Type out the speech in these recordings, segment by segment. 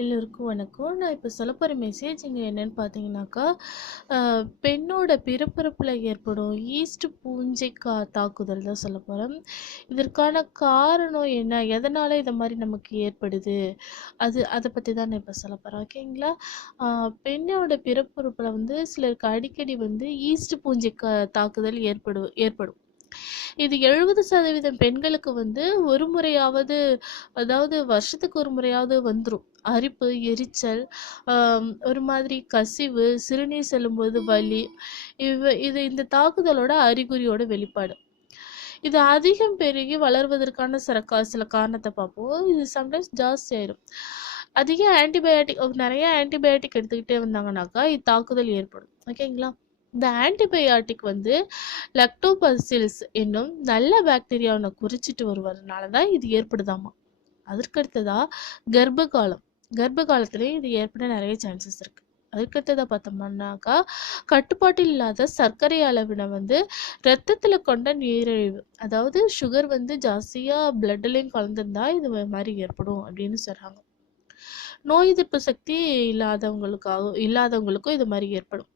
எல்லோருக்கும் வணக்கம். நான் இப்போ சொல்ல போகிற மெசேஜ் இங்கே என்னன்னு பார்த்தீங்கன்னாக்கா, பெண்ணோட பிறப்பிறப்பில் ஏற்படும் ஈஸ்ட் பூஞ்சை கா தாக்குதல் தான் சொல்லப் போகிறேன் இதற்கான காரணம் என்ன? எதனால் இதை மாதிரி நமக்கு ஏற்படுது? அது அதை பற்றி தான் நான் இப்போ சொல்ல போகிறேன் ஓகேங்களா? பெண்ணோட பிறப்புறுப்புல வந்து சிலருக்கு அடிக்கடி வந்து ஈஸ்ட் பூஞ்சை கா தாக்குதல் ஏற்படு ஏற்படும். இது 70% பெண்களுக்கு வந்து ஒரு முறையாவது அதாவது வருஷத்துக்கு ஒரு முறையாவது வந்துடும் அரிப்பு, எரிச்சல், ஒரு மாதிரி கசிவு, சிறுநீர் செல்லும்போது வலி, இவ இது இந்த தாக்குதலோட அறிகுறியோட வெளிப்பாடு. இது அதிகம் பெருகி வளர்வதற்கான சில சில காரணத்தை பார்ப்போம். இது சம்டைம்ஸ் ஜாஸ்தி ஆயிரும். அதிக ஆன்டிபயோட்டிக் நிறைய ஆன்டிபயாட்டிக் எடுத்துக்கிட்டே வந்தாங்கனாக்கா, இத்தாக்குதல் ஏற்படும். ஓகேங்களா? இந்த ஆன்டிபயாட்டிக் வந்து லக்டோபசில்ஸ் என்னும் நல்ல பாக்டீரியாவ குறிச்சிட்டு வருவதனால தான் இது ஏற்படுதாமா. அதற்கடுத்ததா கர்ப்ப காலம். கர்ப்ப இது ஏற்பட நிறைய சான்சஸ் இருக்கு. அதுக்கடுத்ததா பார்த்தோம்னாக்கா, கட்டுப்பாட்டில் இல்லாத சர்க்கரை அளவினை வந்து ரத்தத்தில் கொண்ட நீரிழிவு. அதாவது சுகர் வந்து ஜாஸ்தியாக பிளட்லேயும் கலந்துருந்தா இது மாதிரி ஏற்படும் அப்படின்னு சொல்கிறாங்க நோய் எதிர்ப்பு சக்தி இல்லாதவங்களுக்காக இல்லாதவங்களுக்கும் இது மாதிரி ஏற்படும்.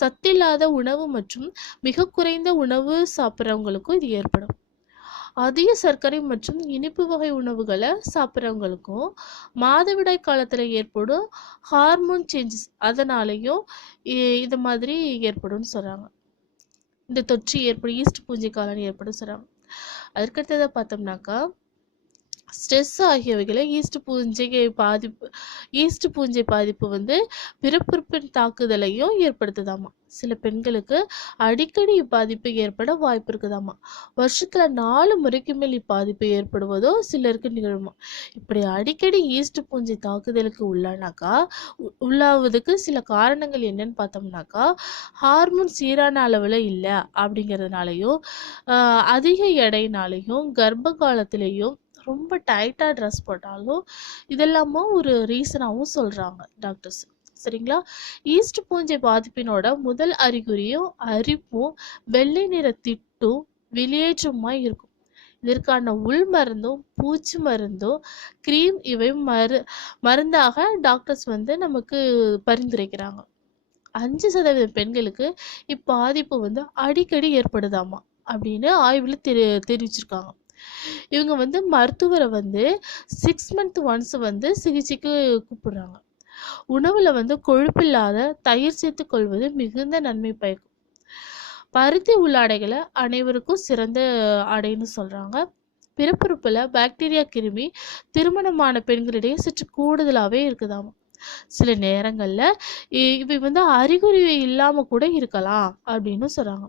சத்தில்லாத உணவு மற்றும் மிக குறைந்த உணவு சாப்பிடுறவங்களுக்கும் இது ஏற்படும். அதிக சர்க்கரை மற்றும் இனிப்பு வகை உணவுகளை சாப்பிடுறவங்களுக்கும், மாதவிடாய் காலத்தில் ஏற்படும் ஹார்மோன் சேஞ்சஸ் அதனாலயும் இ இது மாதிரி ஏற்படும்னு சொல்றாங்க. இந்த தொற்று ஏற்படும் ஈஸ்ட் பூஞ்சை காலம் ஏற்படும் சொல்றாங்க. அதற்கடுத்ததை பார்த்தோம்னாக்கா, ஸ்ட்ரெஸ் ஆகியவைகளை ஈஸ்ட் பூஞ்சை பாதிப்பு ஈஸ்ட் பூஞ்சை பாதிப்பு வந்து பிறப்புறுப்பின் தாக்குதலையும் ஏற்படுத்துதாமா. சில பெண்களுக்கு அடிக்கடி இப்பாதிப்பு ஏற்பட வாய்ப்பு இருக்குதாமா. வருஷத்துல நாலு முறைக்கு மேல் இப்பாதிப்பு ஏற்படுவதோ சிலருக்கு நிகழுமா. இப்படி அடிக்கடி ஈஸ்ட் பூஞ்சை தாக்குதலுக்கு உள்ளானாக்கா உள்ளாவதுக்கு சில காரணங்கள் என்னன்னு பார்த்தோம்னாக்கா, ஹார்மோன் சீரான அளவுல இல்லை அப்படிங்கிறதுனாலையும் அதிக எடையினாலையும் கர்ப்ப காலத்திலையும் ரொம்ப டைட்டாக ட்ரெஸ் போட்டாலும், இதெல்லாமும் ஒரு ரீசனாகவும் சொல்கிறாங்க டாக்டர்ஸ். சரிங்களா? ஈஸ்ட் பூஞ்சை பாதிப்பினோட முதல் அறிகுறியும் அரிப்பும், வெள்ளை நிற திட்டும், வெளியேற்றமுமா இருக்கும். இதற்கான உள் மருந்தும், பூச்சி மருந்தும், கிரீம் இவை மரு மருந்தாக டாக்டர்ஸ் வந்து நமக்கு பரிந்துரைக்கிறாங்க. அஞ்சு சதவீதம் பெண்களுக்கு இப்பாதிப்பு வந்து அடிக்கடி ஏற்படுதாமா அப்படின்னு ஆய்வில் தெரி தெரிவிச்சிருக்காங்க. இவங்க வந்து மருத்துவரை வந்து சிக்ஸ் மந்த் ஒன்ஸ் வந்து சிகிச்சைக்கு கூப்பிடுறாங்க. உணவுல வந்து கொழுப்பில்லாத தயிர் சேர்த்துக் கொள்வது மிகுந்த நன்மை பயக்கும். பருத்தி உள்ளாடைகளை அனைவருக்கும் சிறந்த ஆடைன்னு சொல்றாங்க. பிறப்புறுப்பில் பாக்டீரியா கிருமி திருமணமான பெண்களிடையே சற்று கூடுதலாவே இருக்குதாமா. சில நேரங்கள்ல இ இவை வந்து அறிகுறி இல்லாம கூட இருக்கலாம் அப்படின்னு சொல்றாங்க.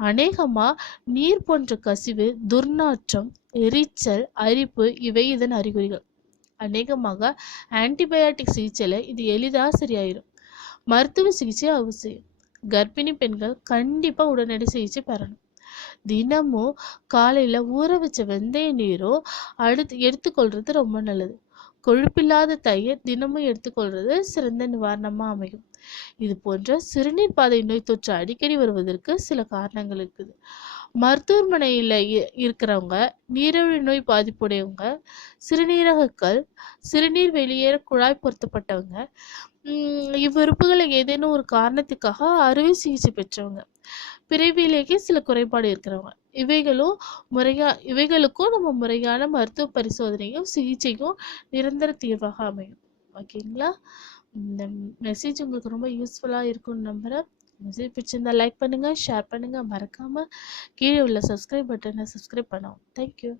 அநேகமா நீர் போன்ற கசிவு, துர்நாற்றம், எரிச்சல், அரிப்பு இவை இதன் அறிகுறிகள். அநேகமாக ஆன்டிபயாட்டிக் சிகிச்சையில் இது எளிதா சரியாயிடும் மருத்துவ சிகிச்சை அவசியம். கர்ப்பிணி பெண்கள் கண்டிப்பா உடனடி சிகிச்சை பெறணும். தினமும் காலையில ஊற வச்ச வெந்தய நீரோ அடுத்து எடுத்துக்கொள்வது ரொம்ப நல்லது. கொழுப்பில்லாத தயிர் தினமும் எடுத்துக்கொள்வது சிறந்த நிவாரணமாக அமையும். இது போன்ற சிறுநீர் பாதை நோய் தொற்று அடிக்கடி வருவதற்கு சில காரணங்கள் இருக்குது. மருத்துவமனையில் இ இருக்கிறவங்க, நீரிழிவு நோய் பாதிப்புடையவங்க, சிறுநீரகக்கள் சிறுநீர் வெளியேற குழாய் பொருத்தப்பட்டவங்க, இவ்விருப்புகளை ஏதேனும் ஒரு காரணத்துக்காக அறுவை சிகிச்சை பெற்றவங்க, பிறவியிலேயே சில குறைபாடு இருக்கிறவங்க. இவைகளும் முறையா இவைகளுக்கும் நம்ம முறையான மருத்துவ பரிசோதனையும், சிகிச்சையும் நிரந்தர தீர்வாக அமையும். ஓகேங்களா? இந்த மெசேஜ் உங்களுக்கு ரொம்ப யூஸ்ஃபுல்லாக இருக்கும்னு நம்புகிறேன் மெசேஜ் பிடிச்சிருந்தா லைக் பண்ணுங்கள் ஷேர் பண்ணுங்கள் மறக்காமல் கீழே உள்ள சப்ஸ்கிரைப் பட்டனை சப்ஸ்கிரைப் பண்ணவும். Thank you.